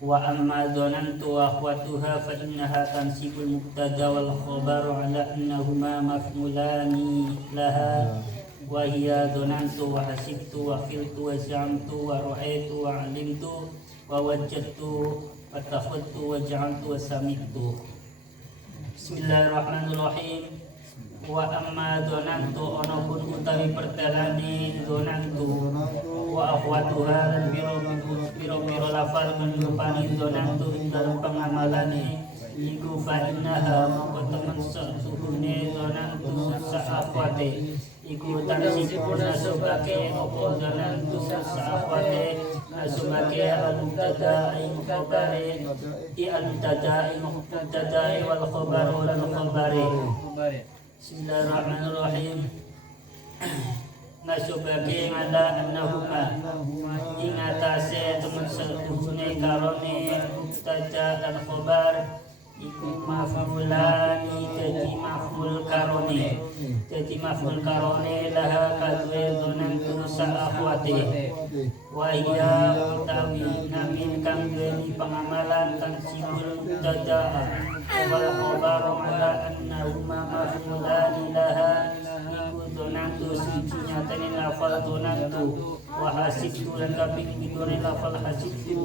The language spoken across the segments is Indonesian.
Wa amma dhanantu wa akhwatuha fa innaha tansibul mubtada wal khabaru ala annahuma maf'ulani laha wa hiya dhanantu wa hasibtu wa khiltu wa za'amtu wa ra'aytu wa 'alimtu wa wajadtu wa takhadtu wa ja'altu wa sami'tu. Bismillahirrahmanirrahim. Wa amma dhanantu ana pun utawi pertelane dhanantu wa akhwatuha lan biro lafal menrupani dhanantu ing dalam pengamalane iku fa innaha mongko temen satuhune dhanantu sa'akhwate iku tansibun nasubake apa dhanantu sa'akhwate nasubake al-mubtada ing khabare al-mubtada wal khabaru lan khabare. Bismillahirrahmanirrahim. Nasubake ngada annahuma ing atase temen setuhune karone mubtada dan khabar iku maf'ulani dadi maf'ul karone laha kadwe dhanantu sa'akhwate wa iya utawi namin kang duweni pengamalan kang sibul mubtada wal khabar ala annahuma maf'ulani laha iku dhanantu suci nyatane lafal dhanantu wa hasibtu lan kaping pitune lafal hasibtu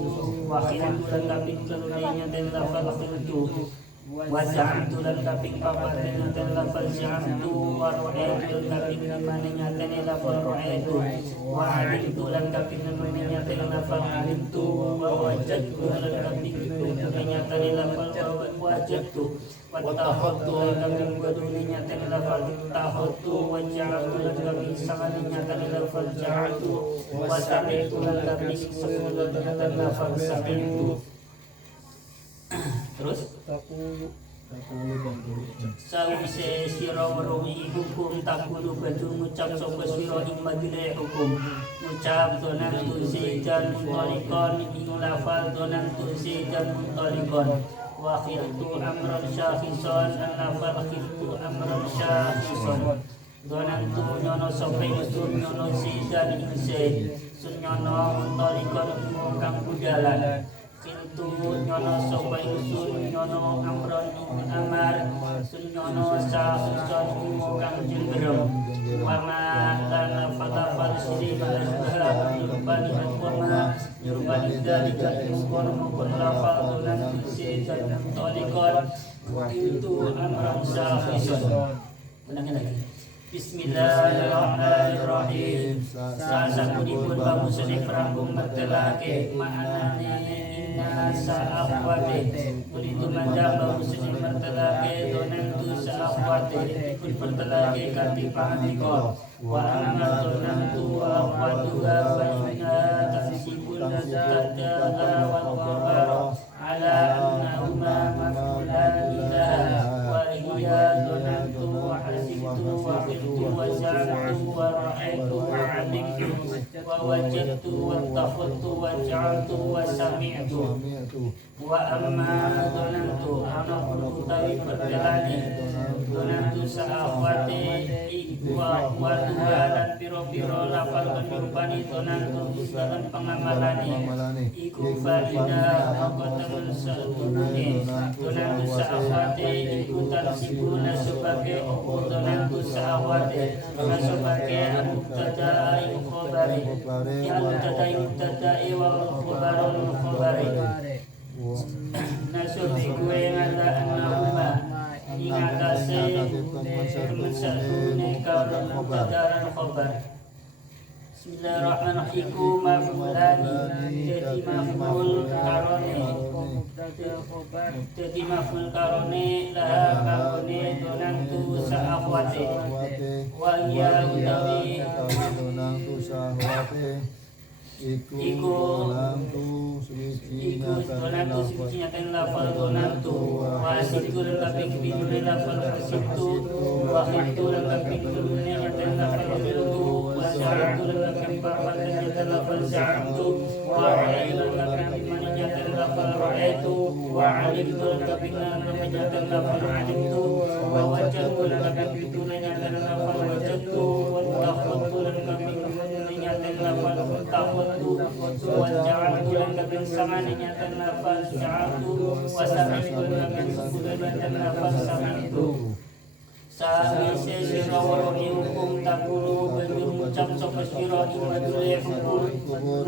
wa khiltu lan kaping telune nyatane lafal khiltu wa ja'altu lan kaping papat nyatane lafal ja'altu wa ra'aytu lan kaping limane nyatane lafal ra'aytu wa 'alimtu lan kaping limane nyatane lafal 'alimtu wa wajadtu lan kaping pitune nyatane lafal wajadtu wa takhadtu lan kaping kedune nyatane lafal takhadtu wa ja'altu lan kaping sakane nyatane lafal ja'altu wa sami'tu lan kaping sepuluh nyatane lafal sami'tu. Terus sawise sira weruhi hukum takulu badu ngucap sapa sira ing madine hukum ngucap dhanantu zaidan muntaliqan ing lafal dhanantu zaidan muntaliqan wa khiltu amran syakhisan an lafal khiltu amran syakhisan dhanantu nyono sapa ingsun nyono zaidan ing zaid sun nyono muntaliqan kang budalan khiltu nyono sapa ingsun nyono amron ing amar sun nyono syakhisan kang jenggerem wama lana fatafal siri balazha nyurbani wama nyurbani dalika ingkon mongkon lafal dolan tusi dan tolikon itu amran syakhisan. Ulangi lagi. Bismillahirrahmanirrahim. Sasapunipun pamusane prambung mertelake maknane inna sa'akhwate Kuritu mandah pamusane mertelake donantu sa'akhwate pun mertelake kanthi pangandika wa amma donantu wa akhwatuha fa inna tasibul tada wal khabar ala annahuma maf'ulani laha wa hiya donantu wa hasibtu wa khiltu wa za'amtu wa ra'aytu wa 'alimtu wa wajadtu wa takhadtu wa ja'altu wa sami'tu wa amma dhanantu ana utawi pertelane dhanantu sa'akhwate iku wa lan pira-pira lafal penrupani dhanantu dalam pengamalane iku farida mongko temen satune dhanantu sa'akhwate iku tansibuna sebagai opo dhanantu sa'akhwate sebagai mubtada ing khabari ya mubtada wa khabari nasubi kue ngala annahuma ingatase kemusatune karo mubtada khabar. Bismillahirrahmanirrahim. Maf'ulani jadi maf'ul karone laha kangone donantu sa'akhwate wa ya utawi donantu sa'akhwate iku donantu suci nyatan lafal donantu wa situ lan kaping pindune lafal situ wa khiltu lan kaping pindune nyatan lafal khiltu wa ja'altu lan kaping papat nyatan lafal ja'altu wa ra'aytu lan kaping mani nyatan lafal ra'aytu wa 'alimtu lan kaping nyatan lafal 'alimtu wa wajadtu lan kaping pindune nyatan lafal wajadtu wa takhadtu lan kaping nyatan lafal takhuttu wa ja'altu laka binsamaninya tanafal ja'altu wa sami'tu laka sukulan tanafal sami'tu Sabi sira waroni hukum takulu banjur ngucap sapa sira imadule hukum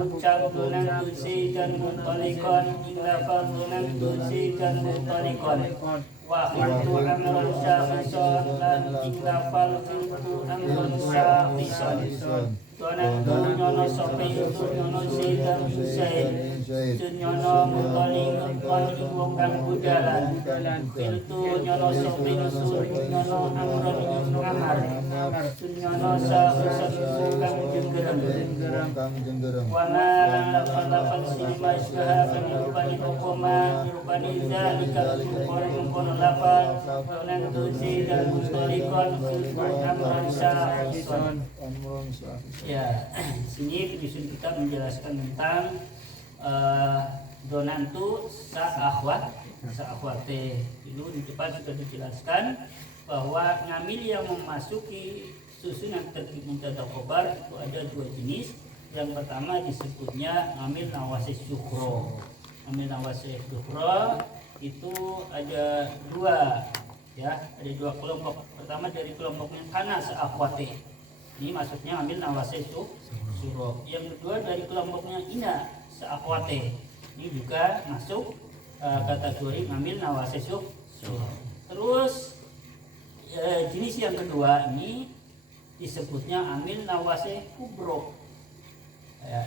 ngucap donan tusi dan muntalikon inglafa donan tusi dan muntalikon wa khiltu amran syafison dan inglafa khiltu amran syafison donan nyono sapa itu nyono si dan Zaid nyono muntalikon ing wong kang budalan khiltu nyono sapa nusul nyono amron ing amar sunyono syafison kang jenggereng wana lafal silma isyaha penirupani hukuma nirupani zalika kono lafal donan tusi dan mustalikon amron syafison. Ya, sini penyusun kita menjelaskan tentang donantu sa'akhwate. Itu di depan sudah dijelaskan bahwa ngamil yang memasuki susunan tertib mubtada khobar itu ada dua jenis. Yang pertama disebutnya ngamil nawasis syukhro. Ngamil nawasis syukhro itu ada dua, ya, ada dua kelompok. Pertama dari kelompok yang kana sa'akhwate. Ini maksudnya ambil nawasih suruh. Yang kedua dari kelompoknya ina seakwate. Ini juga masuk kategori ngambil nawasih suruh. Terus jenis yang kedua ini disebutnya ambil nawasih kubro.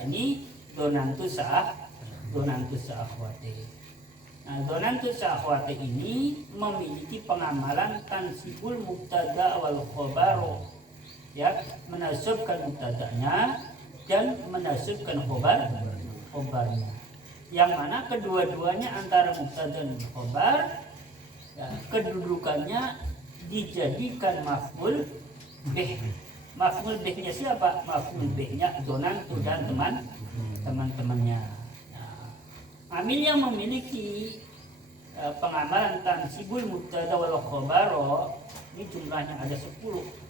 Ini donantu seakwate. Nah, donantu seakwate ini memiliki pengamalan tansibul mubtada wal khobaro. Ya, menasabkan mubtada'nya dan menasabkan khobarnya. Yang mana kedua-duanya antara mubtada dan khobar, ya, kedudukannya dijadikan maf'ul bih. Maf'ul bihnya siapa? Maf'ul bihnya donantu dan teman-temannya. Nah, amil yang memiliki pengamalan tansibul mubtada wal khobaro ini jumlahnya ada 10.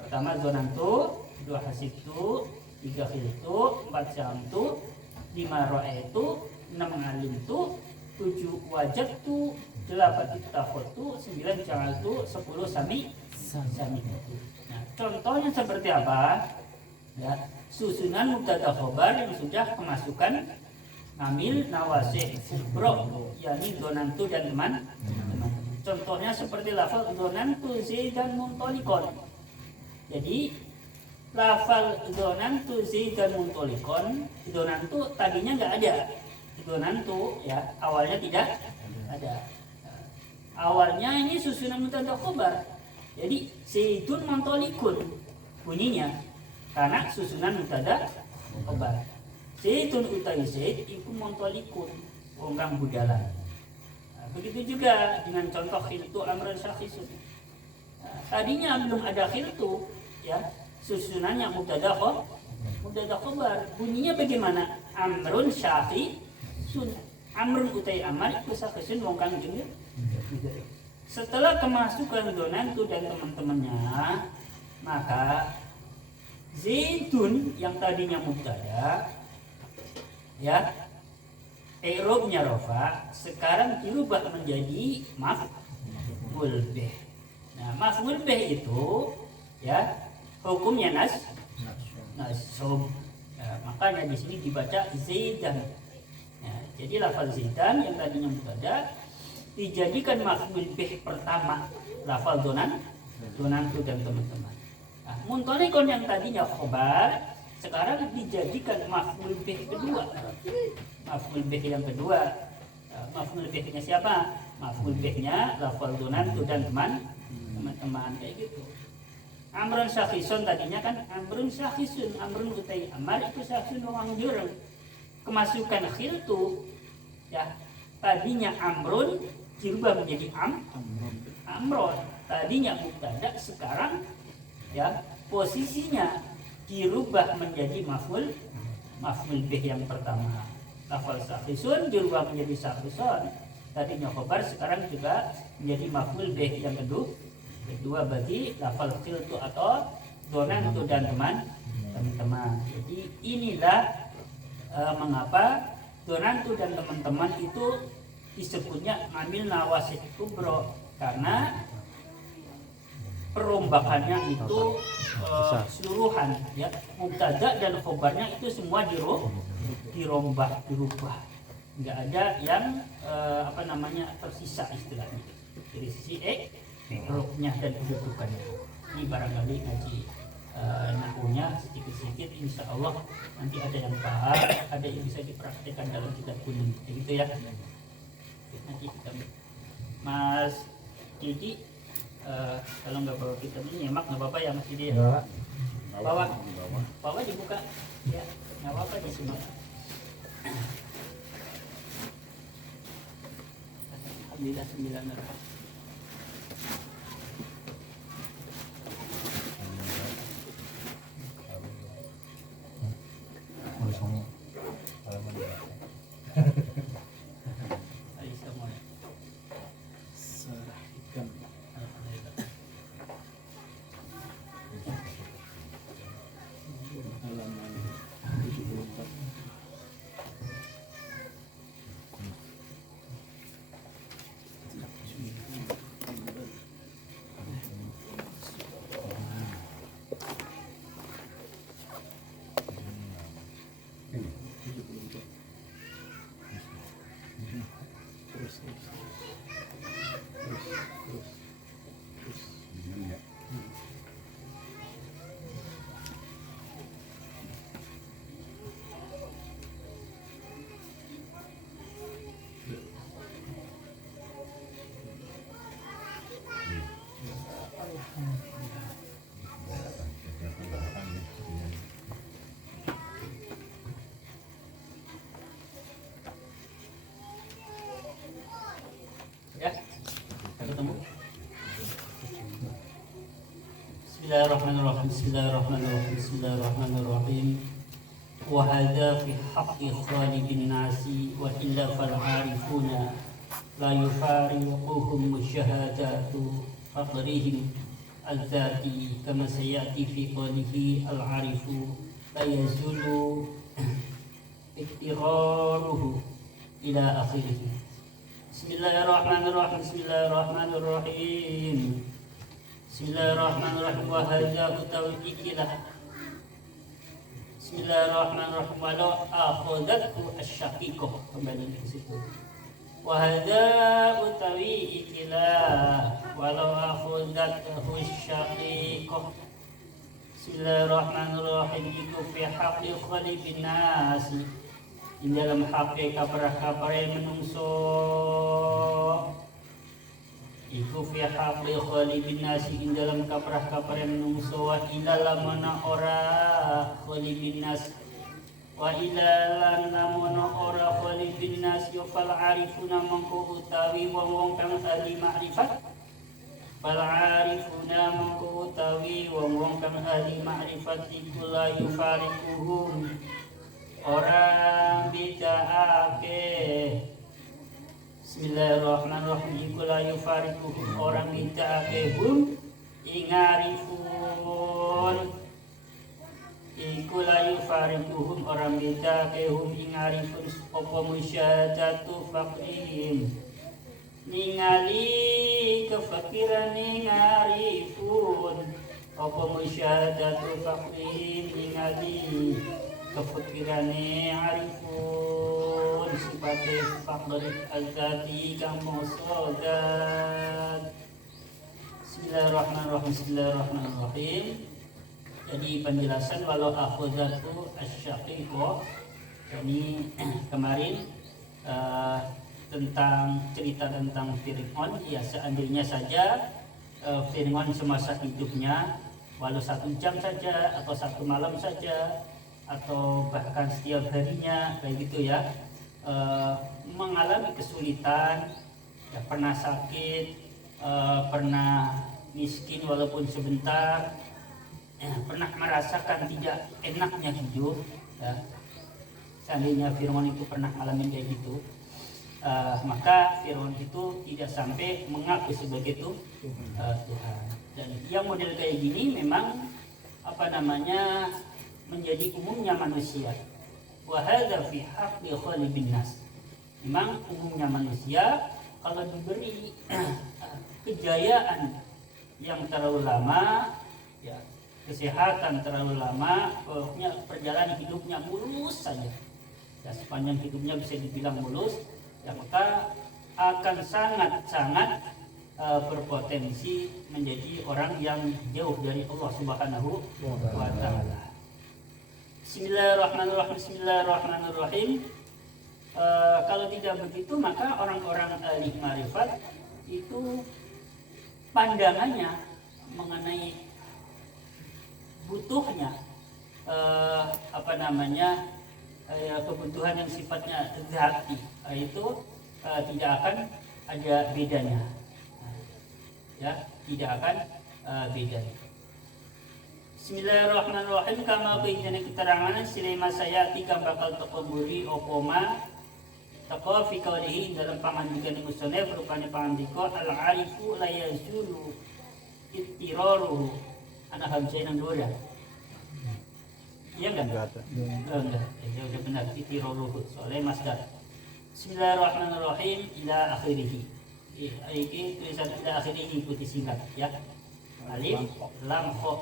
Pertama donantu, dua hasibtu, tiga khiltu, empat syamtu, lima ro'etu, enam ngalimtu, tujuh wajabtu, delapan ittakhadtu, sembilan ja'altu, 10 sami. Nah, contohnya seperti apa? Ya, susunan mubtada khobar yang sudah kemasukan ngamil nawasih kubro, yakni donantu dan teman. Contohnya seperti lafal donantu Zaidan muntalikon. Jadi lafal donantu Zaidan muntalikon, donantu tadinya nggak ada. Donantu ya awalnya tidak ada. Awalnya ini susunan mubtada khobar. Jadi Zaidun muntalikun bunyinya karena susunan mubtada khobar. Zaidun utai Zaid iku muntalikun wong kang budalan. Nah, begitu juga dengan contoh khiltu amran syakhisun. Nah, tadinya belum ada khiltu, ya, susunannya mubtada khobar. Bunyinya bagaimana? Amrun syakhisun. Amrun utai amar iku syakhisun wong kang jengger. Setelah kemasukan donantu dan teman-temannya, maka Zaidun yang tadinya mubtada, ya, i'rabnya rafa, sekarang dirubah menjadi maf'ul bih. Nah, maf'ul bih itu, ya, hukumnya nasab. Nah, makanya di sini dibaca Zaidan. Nah, jadi lafal Zaidan yang tadinya mubtada dijadikan maf'ul bih pertama, lafal donantu dan teman-teman. Nah, muntalikon yang tadinya khobar sekarang dijadikan maf'ul bih kedua. Maf'ul bih yang kedua. Maf'ul bihnya siapa? Maf'ul bihnya lafal donantu dan teman-teman kayak gitu. Amrun syakhisun tadinya kan amrun syakhisun, amrun utai amar itu syakhisun wong jurang. Kemasukan khiltu, ya, tadinya amrun dirubah menjadi amron. Tadinya mubtada sekarang, ya, posisinya dirubah menjadi maf'ul bih yang pertama. Lafal syakhisun dirubah menjadi syakhisun. Tadinya khobar sekarang juga menjadi maf'ul bih yang kedua bagi lafal khiltu atau donantu dan teman-teman. Jadi inilah Mengapa Donantu dan teman-teman itu disebutnya ngambil nawasit kubro? Karena perombakannya itu seluruhan, ya, mubtada dan khobarnya itu semua dirubah, nggak ada yang tersisa istilahnya dari sisi ruknya dan kedudukannya. Ini barangkali ngaji nahunya sedikit-sedikit, insya Allah nanti ada yang paham, ada yang bisa dipraktikkan dalam kitab kuning, gitu ya. Nanti kita Mas Didi, kalau nggak bawa kitab ini nyemak nggak apa-apa ya Mas Didi ya? Bawa dibuka ya, nggak apa-apa disimak. Alhamdulillah 9 orang. Ya, kita ketemu. Bismillahirrahmanirrahim. Bismillahirrahmanirrahim. Wa hadza fi haqqi khaliqin nasi wa illa fal arifuna la yufariquhum musyahadatu faqrihim al-zati kama sayati fi qawlihi al-arifu la yazulu iktiraruhu ila akhirih. Bismillahirrahmanirrahim. Bismillahirrahmanirrahim. Wa hadza utawi ikilah. Bismillahirrahmanirrahim. Walau akhadathu asyaqiqah, kembali ke situ. Wa hadza utawi ikilah. Walau akhadathu asyaqiqah. Bismillahirrahmanirrahim. Iku fi haqqi khaliqin nasi, di dalam hak kabar-kabar yang menungso, iku fi haqqi khalibin nasi, di dalam kabar-kabar yang menungso, wa ilala mana ora khalibin nas, wa ilala mana ora khalibin nas, fal arifuna mangko utawi wong-wong kang ahli ma'rifat, fal arifuna mangko utawi wong-wong kang ahli ma'rifat, iku la yufariquhum orang bidaake. Bismillahirrahmanirrahim. Iku la yufariquhum orang bidaake hum ingarifun. Iku la yufariquhum orang bidaake hum ingarifun. Apa musyahadatu faqrihim, ningali kefakiran ingarifun. Apa musyahadatu faqrihim, ningali kefakirane arifun, sifatnya fakir al-zati kang mosodat. Bismillahirrahmanirrahim. Jadi penjelasan walau akhudatu asyaqiqah, ini kemarin tentang cerita tentang Fir'aun. Ya, seandainya saja Fir'aun semasa hidupnya walau 1 jam saja atau 1 malam saja atau bahkan setiap harinya kayak gitu ya, mengalami kesulitan, ya, pernah sakit, pernah miskin walaupun sebentar, ya, pernah merasakan tidak enaknya hidup, ya. Seandainya Fir'aun itu pernah alami kayak gitu, maka Fir'aun itu tidak sampai mengaku sebagai Tuhan. Dan yang model kayak gini memang menjadi umumnya manusia. wa hadza fi haqqi khalibin nas. Memang umumnya manusia kalau diberi kejayaan yang terlalu lama, ya, kesehatan terlalu lama, pokoknya perjalanan hidupnya mulus saja, ya, sepanjang hidupnya bisa dibilang mulus, ya, maka akan sangat-sangat berpotensi menjadi orang yang jauh dari Allah Subhanahu wa Ta'ala. Bismillahirrahmanirrahim. Kalau tidak begitu, maka orang-orang ahli marifat itu pandangannya mengenai butuhnya kebutuhan yang sifatnya zati itu tidak akan ada bedanya, ya, tidak akan bedanya. Bismillahirrahmanirrahim. Kama bayyana keterangan silema saya tika bakal tekoburi opoma teko fi qaulihi dalam pangandikan musannaf rupane pangandika al-arifu la yazulu ittiraruhu. Ana hamzah nang dua ya. Iya enggak? Enggak. Ya udah benar ittiraruhu soalnya masdar. Bismillahirrahmanirrahim ila akhirih. Ini tulisan ila akhirih putih singkat ya. Alif lam kha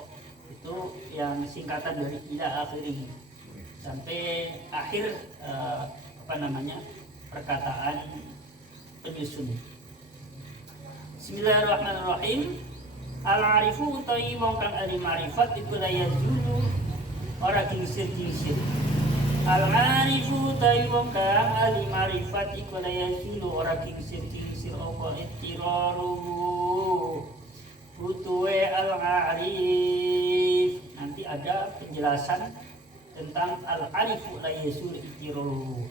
itu yang singkatan dari ila akhirih sampai akhir perkataan penyusun. Bismillahirrahmanirrahim. Al-arifu utawi wong kang ahli ma'rifat iku la yazulu ora kingsir-kingsir. Al-arifu utawi wong kang ahli ma'rifat iku la yazulu ora kingsir-kingsir apa ittiraru butuhe al-arif. Nanti ada penjelasan tentang al-arifu la yazulu ittiraru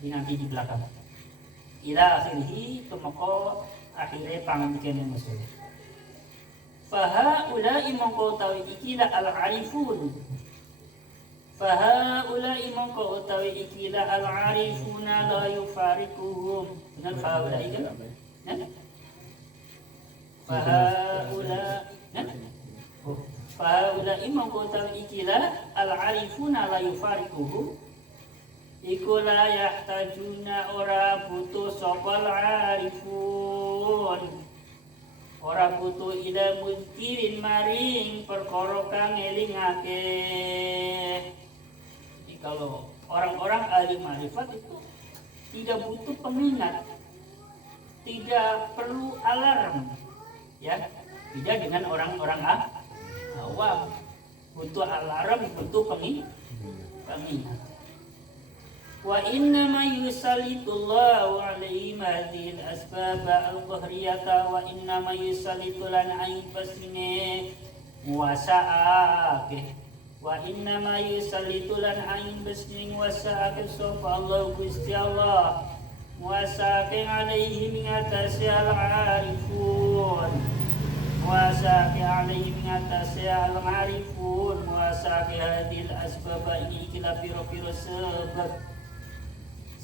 nanti di belakang. Ila akhirih kemako akhirnya pangandikan maksud. Faha ulai mongko utawi ikilah al-arifun. Faha ulai mongko utawi ikilah al-arifuna la yufariquhum. Benar faha ulai kan? Faha ulai. Faha ulai mongko utawi ikilah al-arifuna la yufariquhum. Iku la yahtajuna ora butuh sopal arifun, ora butuh ila muzkirin maring perkara kang ngelingake. Jadi kalau orang-orang ahli marifat itu tidak butuh pengingat, tidak perlu alarm, ya, tidak dengan orang-orang awam butuh alarm, butuh pengingat. Wa inna ma yusallitullahu alaihim hadhil asbab al-qahriyata wa inna ma yusallitu lan aibasine wasa'ake wa inna ma yusallitu lan aibasine wasa'ake sopa Allah Gusti Allah wasa'ake alaihim ngatasi al-arifun wasa'ake alaihim ngatasi al-arifun wasa'ake hadhil asbab ini ikilah piro-piro sebab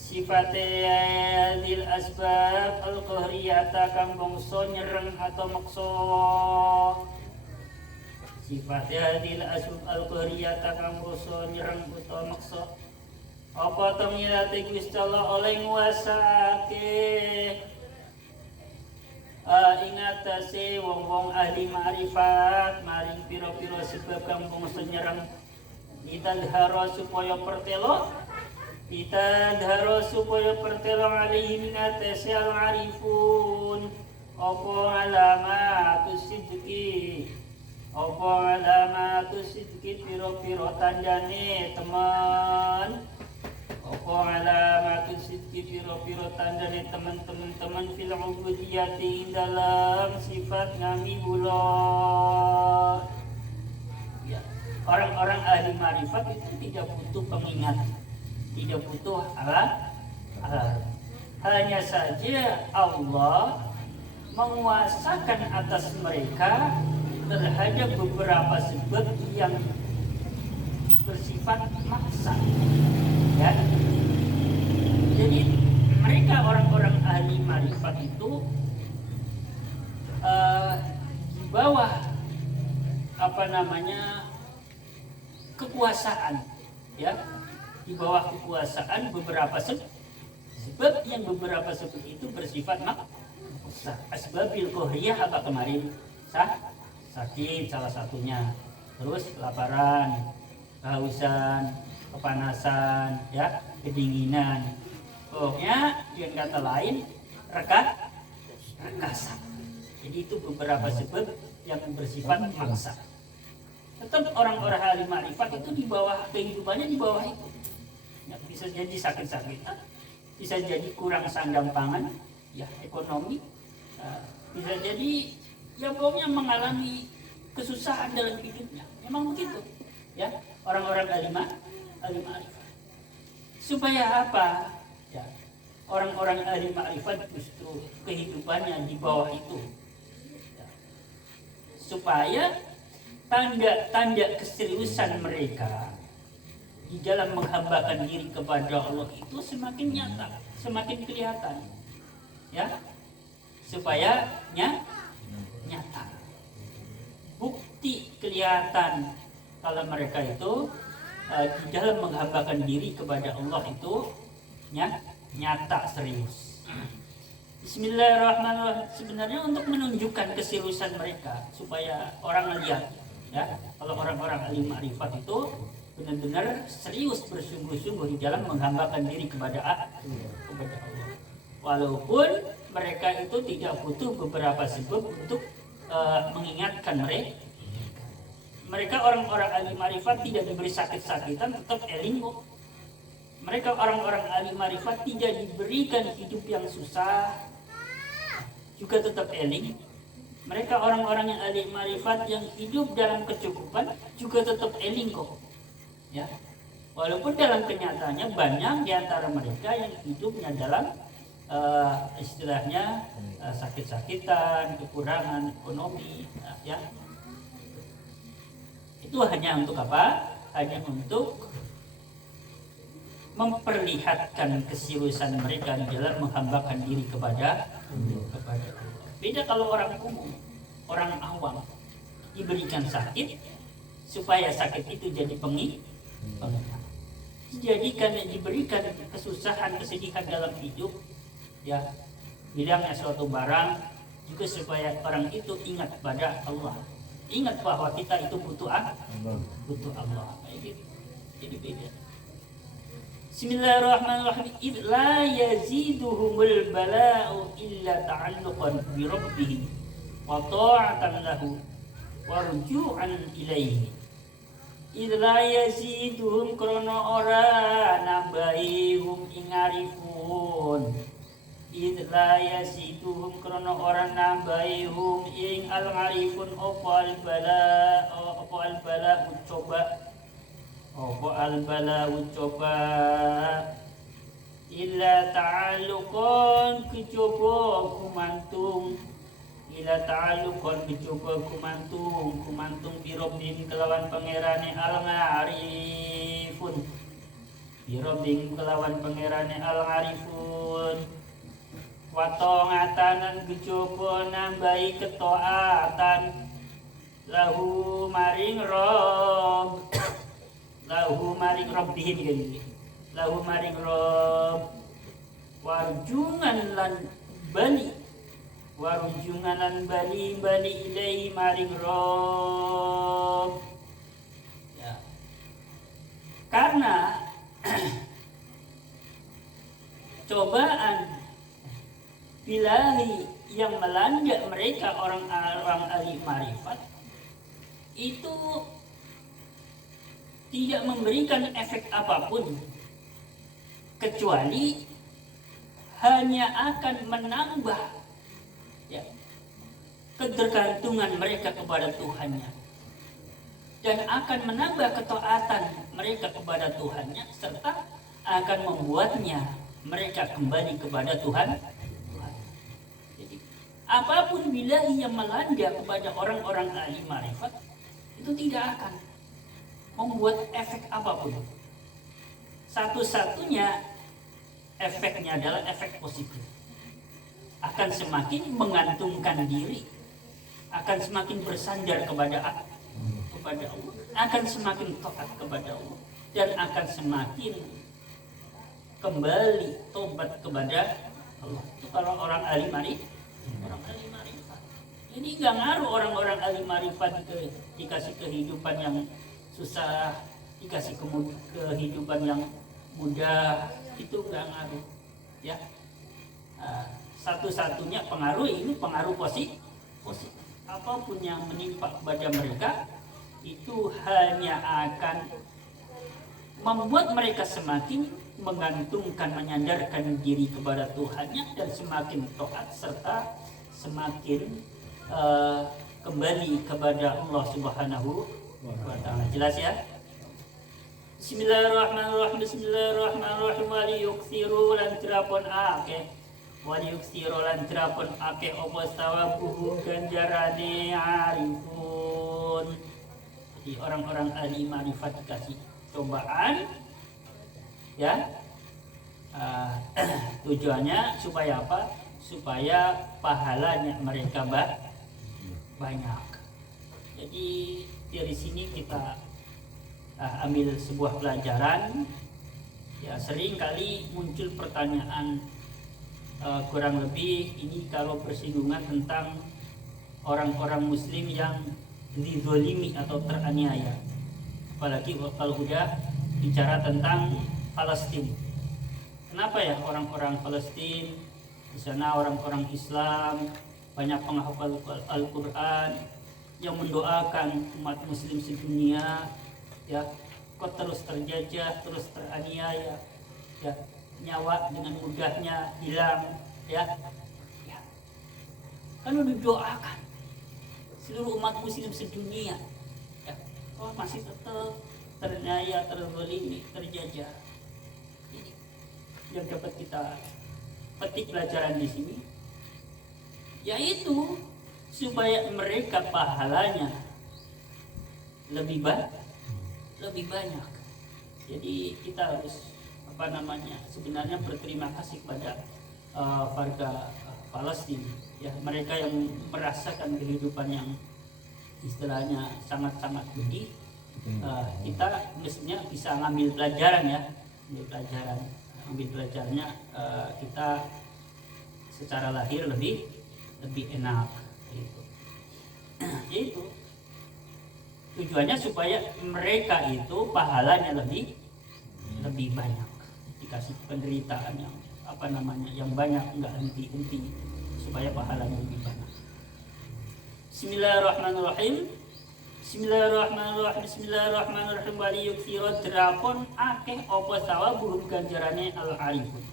sifatnya hadil asbab al-qahriyata kang bangsa nyereng atau maksa. Sifatnya hadil asbab al-qahriyata kang bangsa nyereng atau maksa. Apa temilate Gusti Allah oleh nguasaake ingatase wong-wong ahli ma'rifat maring piro-piro sebab kang bangsa nyereng ditadhara supaya pertelo kita dharo supaya pertelong alaihi minatasi al-arifun apa alamatus sidqi piro-piro tandane teman apa alamatus sidqi piro-piro tandane teman-teman fil ubudiyati dalam sifat ngami bulan ya. Orang-orang ahli marifat itu tidak butuh pengingat, tidak butuh alat. Hanya saja Allah menguasakan atas mereka terhadap beberapa sebab yang bersifat maksa, ya. Jadi mereka orang-orang ahli marifat itu di bawah kekuasaan, ya. di bawah kekuasaan beberapa sebab yang beberapa sebab itu bersifat maksa. Asbabil qahriyah apa kemarin? Sakit salah satunya. Terus kelaparan, kehausan, kepanasan, ya, kedinginan. Pokoknya dengan kata lain rekasan. Jadi itu beberapa sebab yang bersifat maksa. Tetap orang-orang ahli ma'rifat itu di bawah kehidupannya di bawah itu. Ya, bisa jadi sakit-sakitan, bisa jadi kurang sandang pangan, ya ekonomi, bisa jadi ya pokoknya mengalami kesusahan dalam hidupnya. Memang begitu, ya orang-orang ahli ma'rifat. Supaya apa? Ya, orang-orang ahli ma'rifat justru kehidupannya di bawah itu. Ya. Supaya tanda-tanda keseriusan mereka di dalam menghambakan diri kepada Allah itu semakin nyata, semakin kelihatan. Ya. Supaya nyata. Bukti kelihatan kalau mereka itu di dalam menghambakan diri kepada Allah itu nyata serius. Bismillahirrahmanirrahim. Sebenarnya untuk menunjukkan keseriusan mereka supaya orang lihat, ya, kalau orang-orang ahli ma'rifat itu benar-benar serius bersungguh-sungguh di dalam menghambakan diri kepada Allah. Walaupun mereka itu tidak butuh beberapa sebab untuk mengingatkan mereka. Mereka orang-orang ahli ma'rifat tidak diberi sakit-sakitan, tetap eling kok. Mereka orang-orang ahli ma'rifat tidak diberikan hidup yang susah, juga tetap eling. Mereka orang-orang yang ahli ma'rifat yang hidup dalam kecukupan juga tetap eling kok. Ya. Walaupun dalam kenyataannya banyak di antara mereka yang hidupnya dalam istilahnya sakit-sakitan, kekurangan ekonomi, ya. Itu hanya untuk apa? Hanya untuk memperlihatkan keseriusan mereka di dalam menghambakan diri kepada Allah. Beda kalau orang umum, orang awam diberikan sakit supaya sakit itu jadi pengingat. Jadi karena diberikan kesusahan, kesedihan dalam hidup, ya, hilangnya suatu barang juga supaya orang itu ingat pada Allah. Ingat bahwa kita itu butuh Allah. Jadi beda. Bismillahirrahmanirrahim. Idz la yaziduhumul bala'u illa ta'alluqan bi rabbih wa ta'atan lahu wa ruju'an ilaihi. Idz la yaziduhum krana ora nambahihum ingarifun. Idz la yaziduhum krana ora nambahihum ing al-arifun opal bala ucoba illa ta'alluqan kecoba kumantung birobin kelawan pangerane al-arifun watongatanan kecoba nambahi ketaatan lahu maring Rabbihim gini. Lahu maring Rabb warjungan lan bali ilai maring Rabb. Ya. Karena cobaan bilahi yang melanda mereka orang-orang ahli ma'rifat itu tidak memberikan efek apapun kecuali hanya akan menambah, ya, ketergantungan mereka kepada Tuhannya dan akan menambah ketaatan mereka kepada Tuhannya serta akan membuatnya mereka kembali kepada Tuhan. Jadi apapun bilahi yang melanda kepada orang-orang ahli ma'rifat itu tidak akan membuat efek apapun. Satu-satunya efeknya adalah efek positif. Akan semakin mengantungkan diri, akan semakin bersandar kepada Allah, akan semakin taat kepada Allah. dan akan semakin kembali tobat kepada Allah. Itu kalau orang ahli marifat. Jadi nggak ngaruh orang-orang ahli marifat dikasih kehidupan yang susah, dikasih kehidupan yang mudah, itu nggak ngaruh. Ya, satu-satunya pengaruh ini pengaruh positif. Apapun yang menimpa kepada mereka itu hanya akan membuat mereka semakin menggantungkan, menyandarkan diri kepada Tuhannya dan semakin taat serta semakin kembali kepada Allah Subhanahu wa Ta'ala. Jelas ya? Bismillahirrahmanirrahim. Bismillahirrahmanirrahim. Waliyuksiru lan tirapun akeh. Waliyuksiru lan tirapun akeh apa sawabuhu ganjarane arifun. Jadi orang-orang ahli marifat dikasih cobaan, ya, tujuannya supaya apa? Supaya pahalanya mereka banyak. Jadi dari sini kita ambil sebuah pelajaran. Ya, sering kali muncul pertanyaan, kurang lebih ini kalau bersinggungan tentang orang-orang Muslim yang dizolimi atau teraniaya. Apalagi kalau udah bicara tentang Palestina. Kenapa ya orang-orang Palestina, di sana orang-orang Islam, banyak penghafal Al-Quran yang mendoakan umat Muslim sedunia, ya, kok terus terjajah, terus teraniaya, ya, nyawa dengan mudahnya hilang, ya. Kan udah doakan seluruh umat Muslim sedunia, ya, oh masih tetap teraniaya, terzalimi, terjajah. Ini yang dapat kita petik pelajaran di sini, yaitu supaya mereka pahalanya lebih banyak. Jadi kita harus sebenarnya berterima kasih kepada warga Palestina, ya, mereka yang merasakan kehidupan yang istilahnya sangat-sangat pedih. Kita mestinya bisa ngambil pelajaran, ya, ambil pelajarannya, kita secara lahir lebih enak gitu. Itu tujuannya supaya mereka itu pahalanya lebih banyak, dikasih penderitaan yang banyak, nggak henti-henti, supaya pahalanya lebih banyak. Bismillahirrahmanirrahim. Bismillahirrahmanirrahim. Waliyuksiru drapon akeh apa sawabuhum ganjarane al-arifun.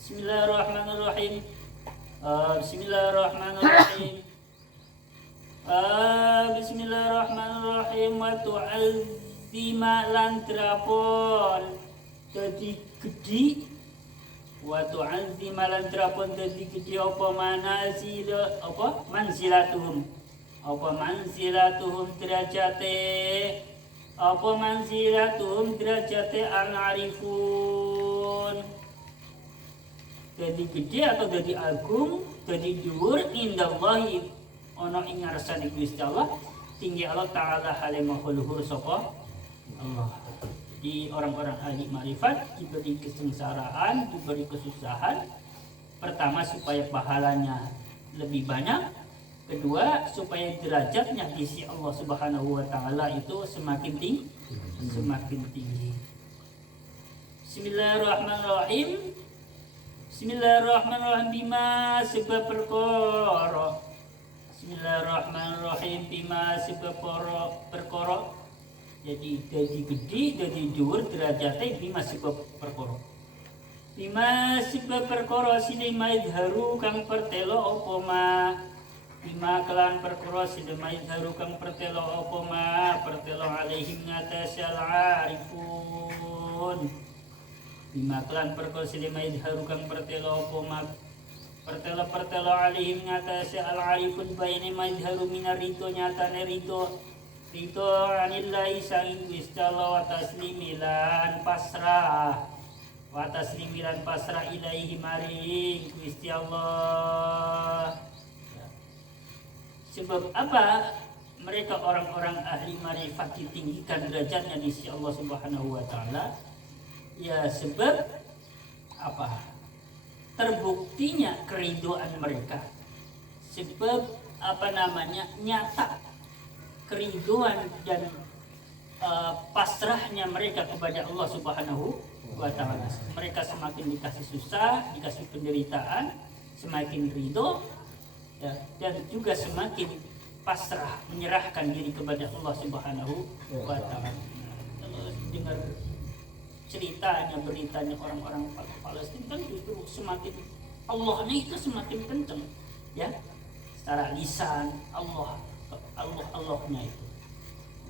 Bismillahirrahmanirrahim. Bismillahirrahmanirrahim. Wa tu'azzima lan drapon dadi gedhi. Wa tu'azzima lan drapon dadi gedhi apa manzilatuhum derajate al-arifun. Jadi gede atau jadi agung, jadi dhuwur indallahi ana ing ngarsane Gusti Allah, tinggi Allah taala halimahul luhur sapa Allah. Di orang-orang ahli marifat diberi kesengsaraan, diberi kesusahan. Pertama supaya pahalanya lebih banyak, kedua supaya derajatnya di sisi Allah Subhanahu wa Ta'ala itu semakin tinggi. Bismillahirrahmanirrahim. Bismillahirrahmanirrahim. Bima sebab perkara. Bismillahirrahmanirrahim. Bima sebab perkara. Jadi gede, jadi dhuwur derajate bima sebab perkara. Bima sebab perkara sine maidharu kang pertelo apa ma. Bima kelan perkara sine maidharu kang pertelo apa ma, pertelo alaihim ngatasal arifun. Bima kelan perkara sine maidharu kang pertelo apa ma, pertelo alaihim ngatasal arifun bayane maidharu minar rito nyatane rito anillahi sa'in Gusti Allah wa taslimilan pasrah ilaihi maring Gusti Allah. Sebab apa? mereka orang-orang ahli marifat ditinggikan derajatnya di sisi Allah Subhanahu wa taala? Ya sebab apa? Terbuktinya keriduan mereka. Sebab nyata keriduan dan pasrahnya mereka kepada Allah Subhanahu wa taala. Mereka semakin dikasih susah, dikasih penderitaan, semakin ridho ya, dan juga semakin pasrah, menyerahkan diri kepada Allah Subhanahu wa taala. Kalau dengar ceritanya, beritanya orang-orang Palestina kan justru semakin Allahnya itu semakin kencang ya. Secara lisan Allahnya itu.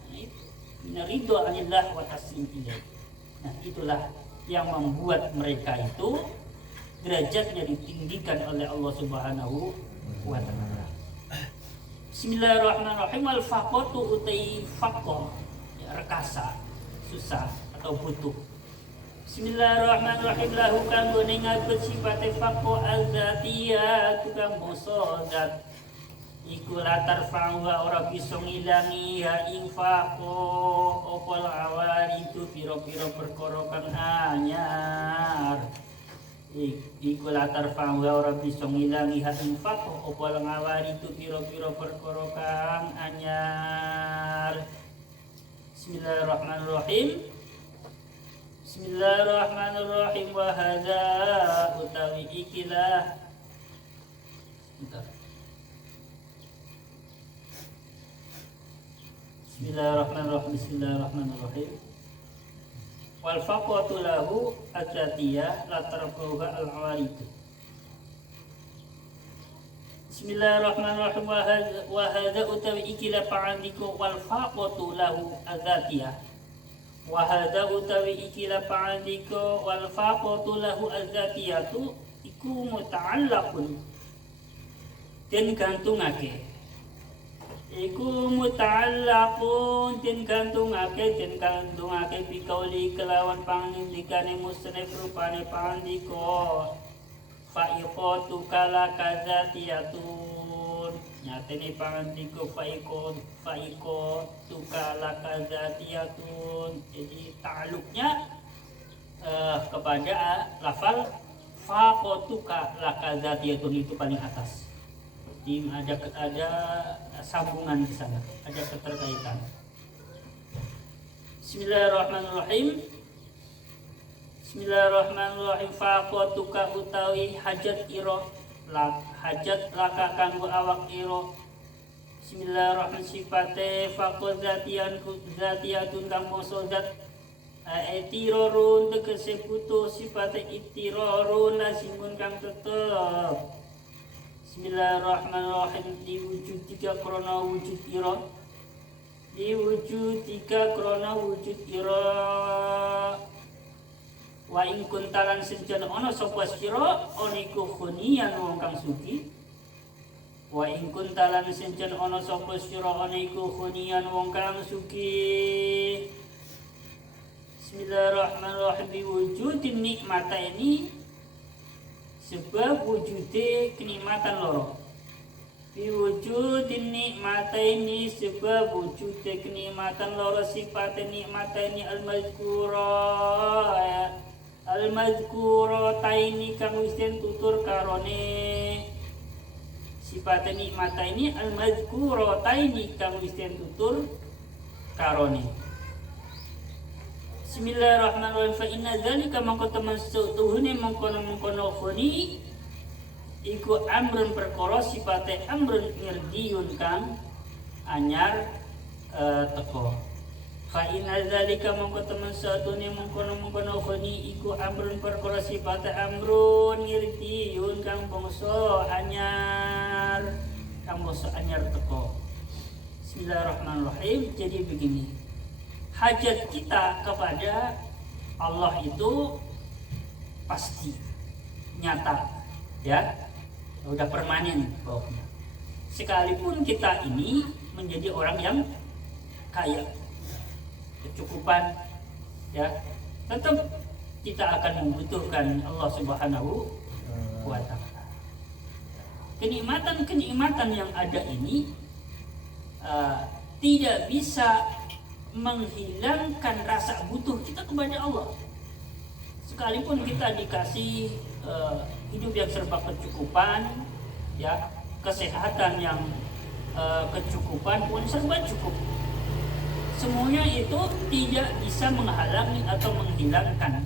Nah, itu ridho anillah wa taslim ilaih. Nah, itulah yang membuat mereka itu derajatnya ditinggikan oleh Allah Subhanahu wa taala. Bismillahirrahmanirrahim. Wal faqatu utai faqah, ya, rekasa, susah atau butuh. Bismillahirrahmanirrahim. Lahu kanggo ningabeut sifate faqah azatiyah tukang musodat. Iku latar fa'wa ora bisa ngilangi ya ing faqah opol awal itu piro-piro perkara kang anyar. Iku latar fa'wa ora bisa ngilangi ya ing faqah opol awal itu piro-piro perkara kang anyar. Bismillahirrahmanirrahim. Bismillahirrahmanirrahim. Wa hadza utawi ikilah. Bismillahirrahmanirrahim. Wal faqatu lahu adzatiyah la tarfuha al awarid. Bismillahirrahmanirrahim. Wa hadza utawi ikilah pa'andiko wal faqatu lahu adzatiyah. Wa hadza utawi ikilah pa'andiko wal faqatu lahu adzatiyatu iku muta'allaqun den gantungake. Iku muta'allaqun den gantungake bikauli kelawan pangindikane musnif rupane pangandika faiqatu kala kadzatiyatun. Nyatene pangandika faiqatu kala kadzatiyatun. Jadi ta'alluqnya kepada lafal faqatuka la kadzatiyatun itu paling atas. Ada sambungan di sana, ada keterkaitan. Bismillahirrahmanirrahim. Bismillahirrahmanirrahim. Faqatuka utawi hajat ira hajat laka kanggo awak ira. Bismillahirrahmanirrahim. Sifate faqat zatiyatun kang moso zat itirorun tegese putus sifate itirorun lasimun kang tetep. Bismillahirrahmanirrahim. Diwujudika krana wujud ira. Diwujudika krana wujud ira. Wa ing kuntalan senjan ana sapa sira ana iku khuniyan wong kang suci. Wa ing kuntalan senjan ana sapa sira ana iku khuniyan wong kang suci. Bismillahirrahmanirrahim. Diwujudin nikmata ini sebab wujudnya kenikmatan loro. Biwujudin nikmataini sebab wujudnya kenikmatan loro. Sifat nikmataini al-mazkurataini kang wis den tutur karone. Sifat nikmataini al-mazkurataini kang wis den tutur karone. Bismillahirrahmanirrahim. Fa inna dzalika mangko temen setuhune mengkono-mengkono khoni iku amrun perkara sifate amrun ngerdiun kang anyar teko. Fa inna dzalika mangko temen setuhune mengkono-mengkono khoni iku amrun perkara sifate amrun ngerdiun kang bangsa anyar teko. Bismillahirrahmanirrahim. Jadi begini, hajat kita kepada Allah itu pasti nyata ya, udah permanen pokoknya. Sekalipun kita ini menjadi orang yang kaya, kecukupan ya, tetap kita akan membutuhkan Allah Subhanahu wa taala. Kenikmatan yang ada ini tidak bisa menghilangkan rasa butuh kita kepada Allah. Sekalipun kita dikasih hidup yang serba kecukupan, ya, kesehatan yang kecukupan pun serba cukup. Semuanya itu tidak bisa menghalangi atau menghilangkan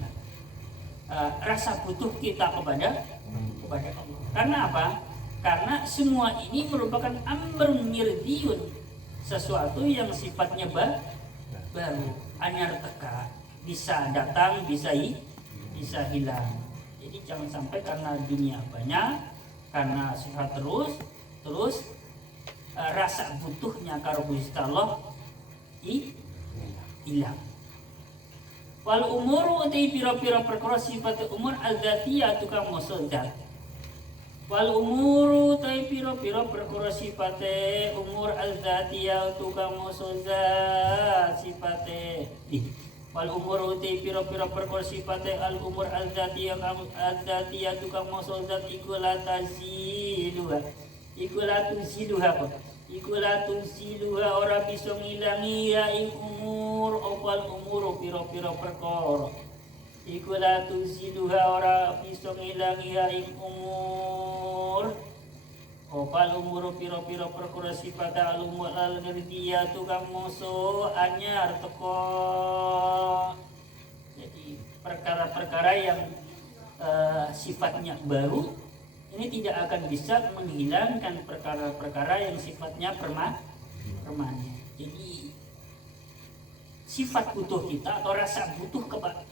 rasa butuh kita kepada Allah. Karena apa? Karena semua ini merupakan amrun mirdiyun, sesuatu yang sifatnya baru, anyar teka, bisa datang, bisa hilang. Jadi jangan sampai karena dunia banyak, karena sifat terus rasa butuhnya karo Gusti Allah hilang. Wal umuru uti pira-pira perkara sifat umur al-dzatiyah tukang musodat. Wal umuru uti pira-pira perkara sifate umur al-dzatiyah tukang musodat sifate. Wal umuru uti pira-pira perkara sifate al umur al-dzatiyah tukang musodat iku lataziluha. Iku latusiluha ora bisa ngilangi ya ing umur opal umuru pira-pira perkara. Iku latusiluha ora bisa ngilangi ya ing umur opal umuru pira-pira perkara sifat al umur al ngerdiya tukang musuh anyar teko. Jadi perkara-perkara yang sifatnya baru ini tidak akan bisa menghilangkan perkara-perkara yang sifatnya permanen. Jadi sifat butuh kita atau rasa butuh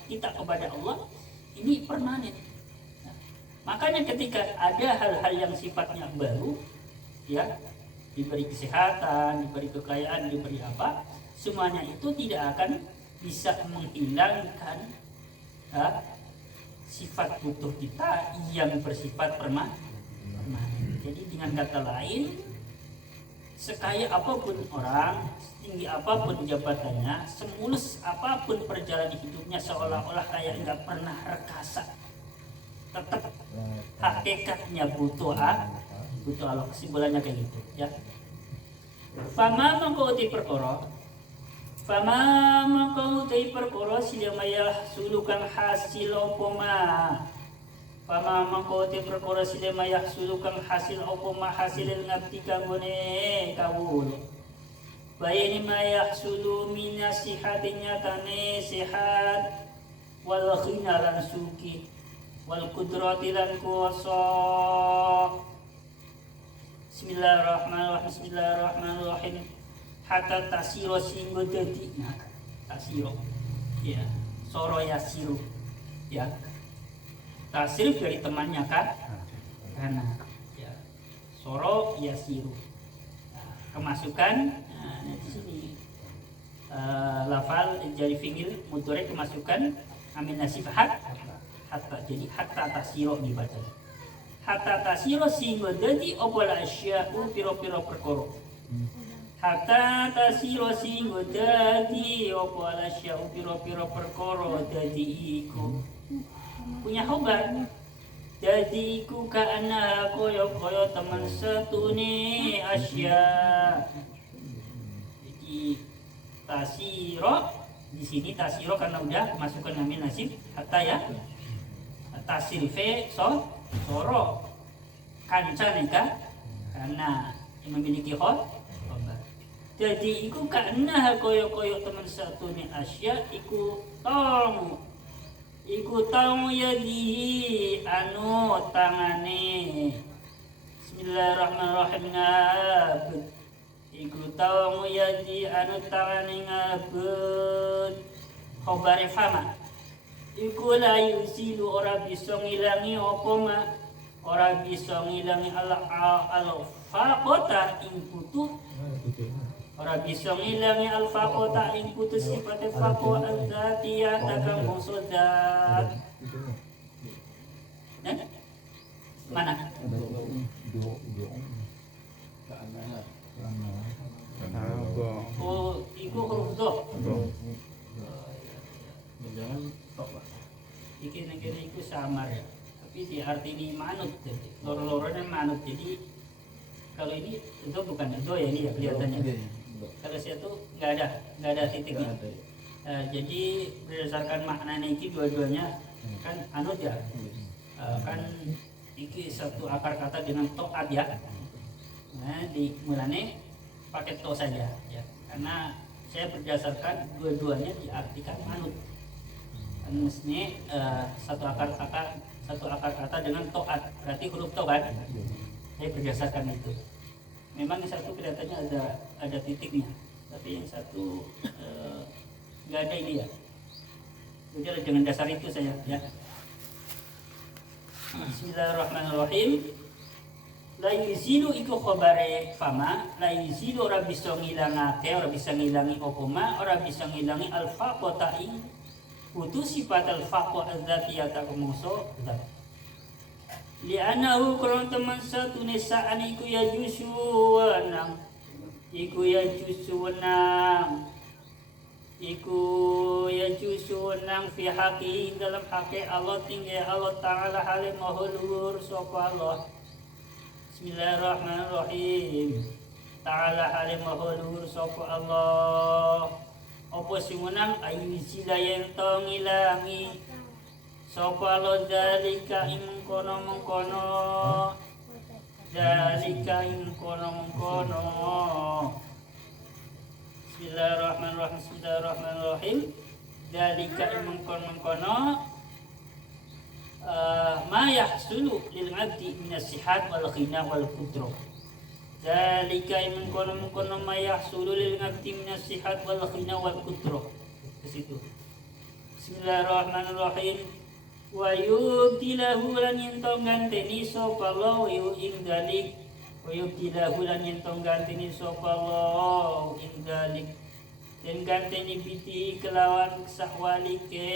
kita kepada Allah ini permanen. Nah, makanya ketika ada hal-hal yang sifatnya baru, ya, diberi kesehatan, diberi kekayaan, diberi apa, semuanya itu tidak akan bisa menghilangkan sifat butuh kita yang bersifat permanen. Jadi dengan kata lain, sekaya apapun orang, setinggi apapun jabatannya, semulus apapun perjalanan hidupnya, seolah-olah kayak nggak pernah rekasa, tetap hakikatnya butuh Allah. Kesimpulannya kayak gitu, ya. Fama mangkauti perkara silamaya sulukan hasil opoma. Fama mangkauti perkara silamaya sulukan hasil opoma hasilil ngabdi kanggone kawul. Bayani mayah sulu minas sihatinya tane sehat wal khinalan suki wal kudratilan kuasa. Bismillahirrahmanirrahim. Hatta tasiro singgo dadi, nah, tasiro, ya, soro yasiru, ya, tasir dari temannya kan, karena, ya, soro yasiru, nah, kemasukan, nah, di sini lafal jadi fi'il mudhari kemasukan amin nasib hatta, jadi hatta tasiro dibaca, hatta tasiro singgo dadi opal asya'u piro-piro perkara. Hatta tasiro singgo dadi opo alasya piro-piro perkara dadi iku punya khobar. Dadi iku kaana koyo teman setune asya. Jadi tasiro di sini tasiro karena udah masukkan amin nasib hatta, ya. Tasilfe soro kanca neka karena yang memiliki khobar. Jadi iku karena koyo teman satu ni asya iku tong yadi anu tangane. Bismillahirrahmanirrahim ngabut. Iku tong yadi anu tangane ngabut. Khobare fama. Iku la yusilu ora bisa ngilangi apa ma. Ora bisa ngilangi al-faqota ing putu. Ora bisa ngilangi al-faqota ing putus sifat faqo al-dzatiyah takang musodat. Mana? Oh, iku huruf do. Jangan tok, Pak. Iki negeri iku samar ya. Tapi di arti ini manut jadi. Loro-loronya manut. Jadi kalau ini itu bukan do ya, ini ya kelihatannya. Kalau saya tuh nggak ada titiknya. Jadi berdasarkan maknanya ini dua-duanya kan anut ya, kan iki satu akar kata dengan toat ya. Nah di mulane pakai to saja ya, karena saya berdasarkan dua-duanya diartikan manut. Kan mestinya satu akar kata dengan toat, berarti huruf to kan? Saya berdasarkan itu. Memang yang satu kelihatannya ada titiknya, tapi yang satu nggak ada ini ya. Jadi dengan dasar itu saya ya. Bismillahirrahmanirrahim. La yuzilu iku khabare fama, la yuzilu ora bisa ngilangake, ora bisa ngilangi opoma, ora bisa ngilangi al-faqata ing kudu sifat al-faqa adzatiyata kumungso zat. Li'anahu kurang teman satu nisaan iku ya jusuwanang, iku ya jusuwanang fi haqi dalam haqi Allah tinggi Allah Ta'ala halim mahulur sapa Allah. Bismillahirrahmanirrahim. Ta'ala halim mahulur sapa Allah. Apa sing menang ayu sila yang to ngilangi sapa Allah dalika ing mengkono dalika ing mengkono. Bismillahirrahmanirrahim. Dalika ing mengkono ma yahsulu lil 'abdi minas sihat wal ghina wal qudra. Dalika ing mengkono ma yahsulu lil 'abdi minas sihat wal ghina wal qudra. Ke situ. Bismillahirrahmanirrahim. Wa yubtilahu lan yentong ganteni sapa Allah ing dalik, wa yubtilahu lan yentong ganteni sapa Allah ing dalik, dan ganteni biti kelawan sakwalike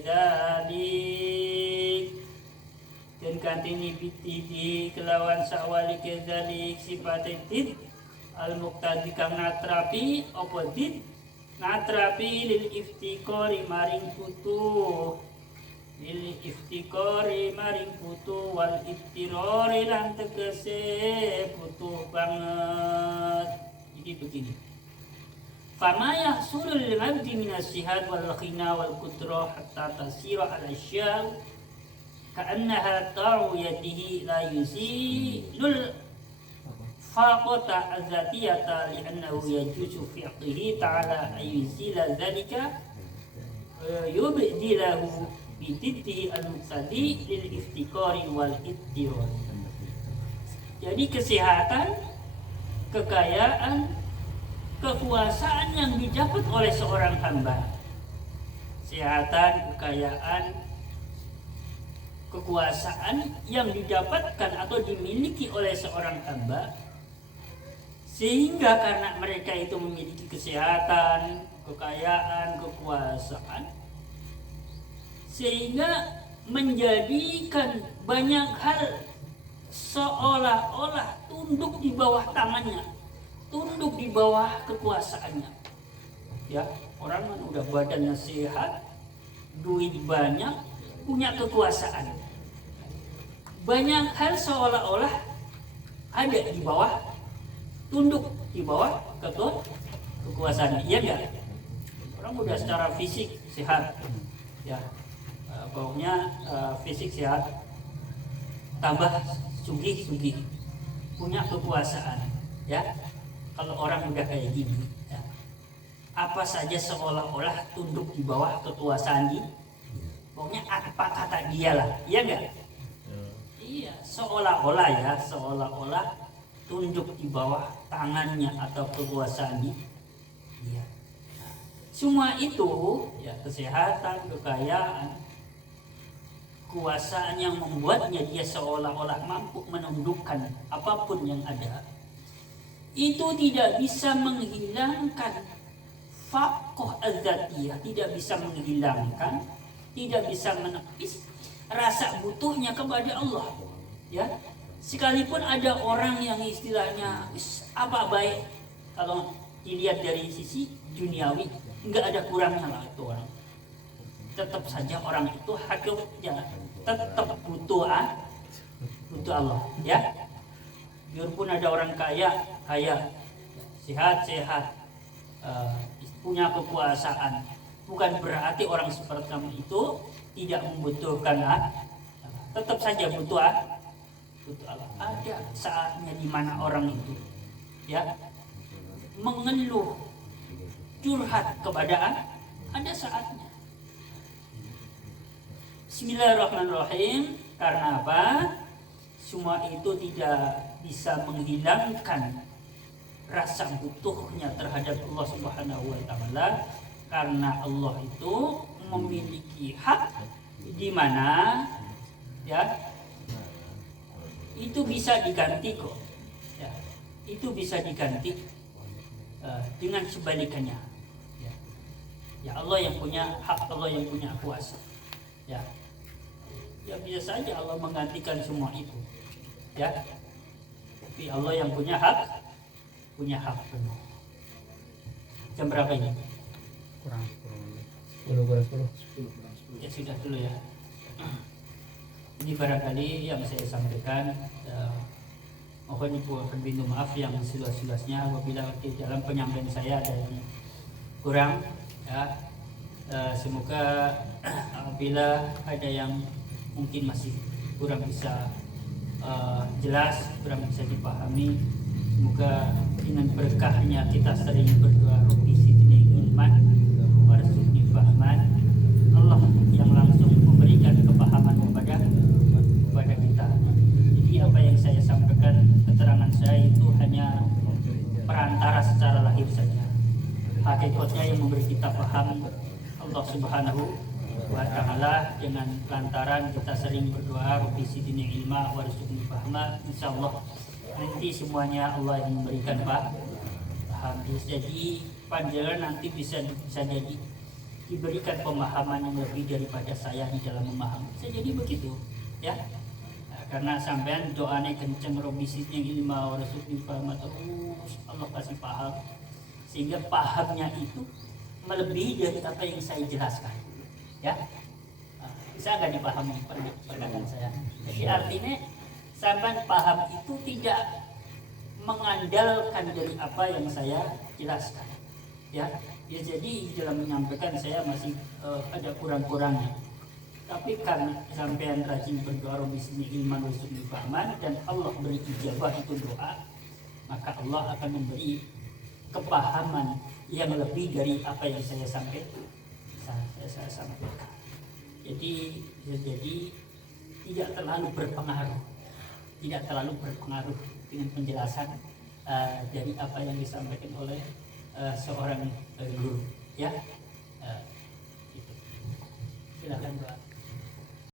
dalik, dan ganteni biti kelawan sakwalike dalik sifat tid al muqtadi kang natrapi apa tid natrapi lil iftiqari maring putu lil iftiqari maring putu wal iftirori lan tegese putu banget. Jadi begini, fama yahsulul lil 'abdi minas sihat wal ghina wal qudrah hatta tasira al asya' ka'annaha ta'u yadihi la yuzilul faqata azatiyata li'annahu yajuzu fi'qihi ta'ala ayuzila dhalika yubdilahu bididdihi al-muqtadi lil iftiqari wal ittirar. Jadi kesehatan, kekayaan, kekuasaan yang didapat oleh seorang hamba, kesehatan, kekayaan, kekuasaan yang didapatkan atau dimiliki oleh seorang hamba, sehingga karena mereka itu memiliki kesehatan, kekayaan, kekuasaan, sehingga menjadikan banyak hal seolah-olah tunduk di bawah tangannya, tunduk di bawah kekuasaannya. Ya, orang kan udah badannya sehat, duit banyak, punya kekuasaan. Banyak hal seolah-olah ada di bawah, tunduk di bawah kekuasaannya. Iya enggak? Orang udah secara fisik sehat, ya. Pokoknya fisik sehat, tambah sugih, punya kekuasaan, ya. Kalau orang udah kayak gini, ya, apa saja seolah-olah tunduk di bawah kekuasaan dia. Pokoknya apa kata dia lah, iya enggak? Iya, seolah-olah ya, seolah-olah tunduk di bawah tangannya atau kekuasaan dia. Iya. Semua itu, ya, kesehatan, kekayaan, kekuasaan yang membuatnya dia seolah-olah mampu menundukkan apapun yang ada, itu tidak bisa menghilangkan faqah adzatiyah, tidak bisa menghilangkan, tidak bisa menepis rasa butuhnya kepada Allah. Ya, sekalipun ada orang yang istilahnya apa baik, kalau dilihat dari sisi duniawi nggak ada kurangnya lah itu orang, tetap saja orang itu hakikatnya tetap butuh Allah, ya. Biarpun ada orang kaya sehat-sehat, punya kekuasaan, bukan berarti orang seperti kamu itu tidak membutuhkan tetap saja butuh Allah. Ada saatnya di mana orang itu ya mengeluh, curhat kepada ada saatnya. Bismillahirrahmanirrahim. Karena apa? Semua itu tidak bisa menghilangkan rasa butuhnya terhadap Allah Subhanahu wa taala, karena Allah itu memiliki hak di mana ya itu bisa diganti kok. Ya, itu bisa diganti dengan sebalikannya. Ya Allah yang punya hak, Allah yang punya kuasa. Ya bisa saja Allah menggantikan semua itu. Ya, tapi Allah yang punya hak penuh. Jam berapa ini? Kurang 10. Ya sudah dulu ya. Ini barangkali yang saya sampaikan. Mohon ibu minta maaf yang seluas-luasnya apabila di dalam penyampaian saya ada yang kurang. Ya, semoga apabila ada yang mungkin masih kurang bisa jelas, kurang bisa dipahami, semoga dengan berkahnya kita sering berdoa Rabbi zidni ilman warzuqni fahman, Allah yang langsung memberikan kepahaman kepada kita. Jadi apa yang saya sampaikan, keterangan saya itu hanya perantara secara lahir saja. Hakikatnya yang memberi kita paham Allah Subhanahu wa taala, dengan lantaran kita sering berdoa Rabbi zidni ilma warzuqni fahma, insyaallah nanti semuanya Allah yang memberikan paham. Jadi panjenengan nanti bisa jadi diberikan pemahaman yang lebih daripada saya di dalam memahami. Bisa jadi begitu ya. Karena sampean doanya kenceng Rabbi zidni ilma warzuqni fahma, terus Allah kasih paham, sehingga pahamnya itu melebihi dari apa yang saya jelaskan. Ya, bisa nggak dipahami perkataan saya? Jadi artinya sampai paham itu tidak mengandalkan dari apa yang saya jelaskan. Ya jadi dalam menyampaikan saya masih ada kurang-kurangnya. Tapi karena sampean rajin berdoa Rabbi zidni ilman warzuqni fahman dan Allah beri ijabah itu doa, maka Allah akan memberi kepahaman yang lebih dari apa yang saya sampaikan. Jadi tidak terlalu berpengaruh dengan penjelasan dari apa yang disampaikan oleh seorang guru. Ya, silakan doa.